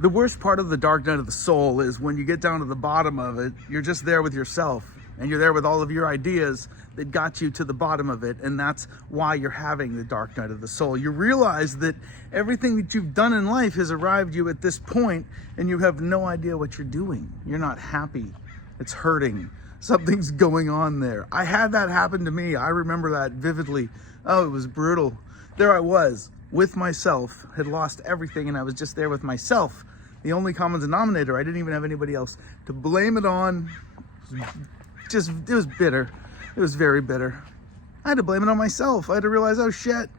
The worst part of the dark night of the soul is when you get down to the bottom of it, you're just there with yourself, and you're there with all of your ideas that got you to the bottom of it, and that's why you're having the dark night of the soul. You realize that everything that you've done in life has arrived you at this point, and you have no idea what you're doing. You're not happy. It's hurting. Something's going on there. I had that happen to me. I remember that vividly. Oh, it was brutal. There I was with myself, had lost everything, and I was just there with myself. The only common denominator. I didn't even have anybody else to blame it on. It was bitter. It was very bitter. I had to blame it on myself. I had to realize, oh shit,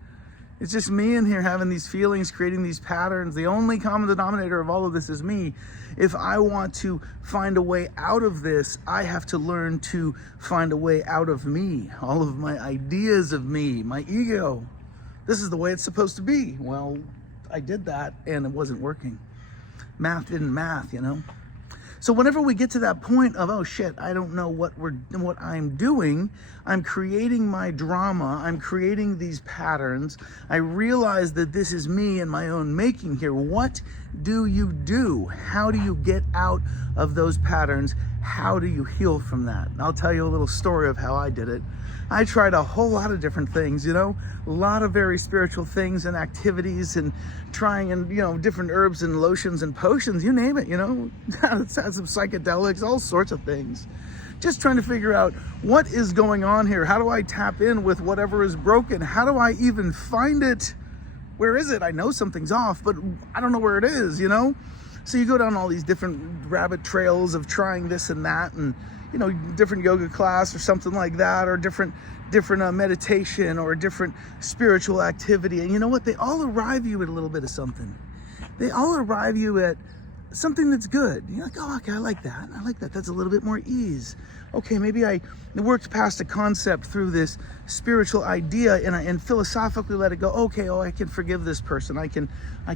it's just me in here having these feelings, creating these patterns. The only common denominator of all of this is me. If I want to find a way out of this, I have to learn to find a way out of me. All of my ideas of me, my ego. This is the way it's supposed to be. Well, I did that and it wasn't working. Math didn't math, you know? So whenever we get to that point of, oh shit, I don't know what I'm doing, I'm creating my drama, I'm creating these patterns, I realize that this is me and my own making here. What do you do? How do you get out of those patterns? How do you heal from that? And I'll tell you a little story of how I did it. I tried a whole lot of different things, you know, a lot of very spiritual things and activities, and trying, and, you know, different herbs and lotions and potions, you name it, you know, some psychedelics, all sorts of things. Just trying to figure out what is going on here. How do I tap in with whatever is broken? How do I even find it? Where is it? I know something's off, but I don't know where it is, you know? So you go down all these different rabbit trails of trying this and that, and, you know, different yoga class or something like that, or different meditation or a different spiritual activity. And you know what? They all arrive you at a little bit of something. They all arrive you at something that's good. You're like, oh, okay, I like that. I like that. That's a little bit more ease. Okay, maybe I worked past a concept through this spiritual idea, and philosophically let it go. Okay, oh, I can forgive this person. I can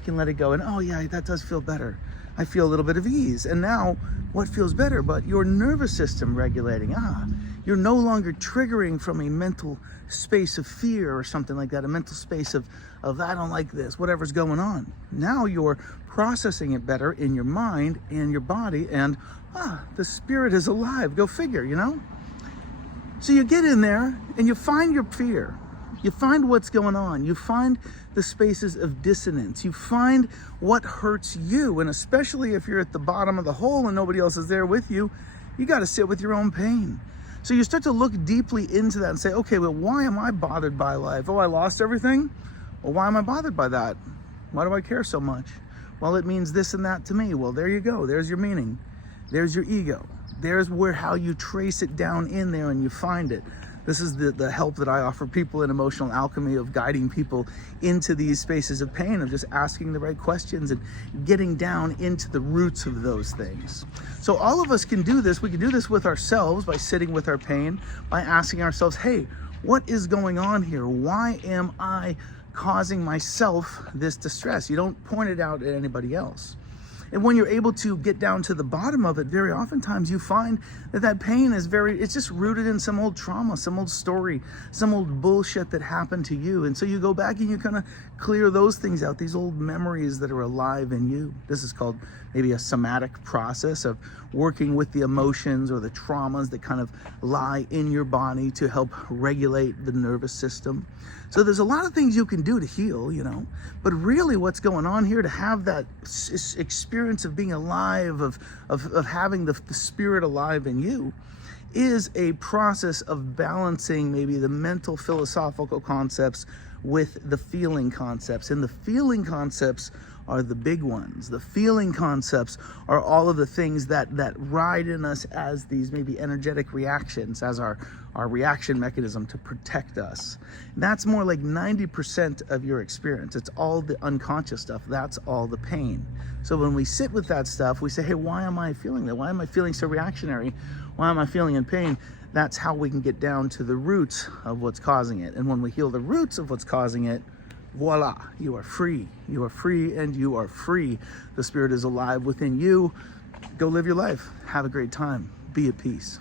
let it go. And oh yeah, that does feel better. I feel a little bit of ease. And now what feels better but your nervous system regulating? You're no longer triggering from a mental space of fear or something like that, a mental space of I don't like this, whatever's going on. Now you're processing it better in your mind and your body, and the spirit is alive. Go figure, you know? So you get in there and you find your fear. You find what's going on. You find the spaces of dissonance. You find what hurts you. And especially if you're at the bottom of the hole and nobody else is there with you, you got to sit with your own pain. So you start to look deeply into that and say, okay, well, why am I bothered by life? Oh, I lost everything? Well, why am I bothered by that? Why do I care so much? Well, it means this and that to me. Well, there you go. There's your meaning. There's your ego. There's how you trace it down in there and you find it. This is the help that I offer people in Emotional Alchemy, of guiding people into these spaces of pain, of just asking the right questions and getting down into the roots of those things. So all of us can do this. We can do this with ourselves by sitting with our pain, by asking ourselves, hey, what is going on here? Why am I causing myself this distress? You don't point it out at anybody else. And when you're able to get down to the bottom of it, very oftentimes you find that pain is it's just rooted in some old trauma, some old story, some old bullshit that happened to you. And so you go back and you kind of clear those things out, these old memories that are alive in you. This is called maybe a somatic process of working with the emotions or the traumas that kind of lie in your body to help regulate the nervous system. So there's a lot of things you can do to heal, you know, but really what's going on here, to have that experience of being alive, of having the spirit alive in you, is a process of balancing maybe the mental philosophical concepts with the feeling concepts. And the feeling concepts are the big ones. The feeling concepts are all of the things that ride in us as these maybe energetic reactions, as our reaction mechanism to protect us. And that's more like 90% of your experience. It's all the unconscious stuff. That's all the pain. So when we sit with that stuff, we say, hey, why am I feeling that? Why am I feeling so reactionary? Why am I feeling in pain? That's how we can get down to the roots of what's causing it. And when we heal the roots of what's causing it, voila, you are free. You are free and you are free. The spirit is alive within you. Go live your life. Have a great time. Be at peace.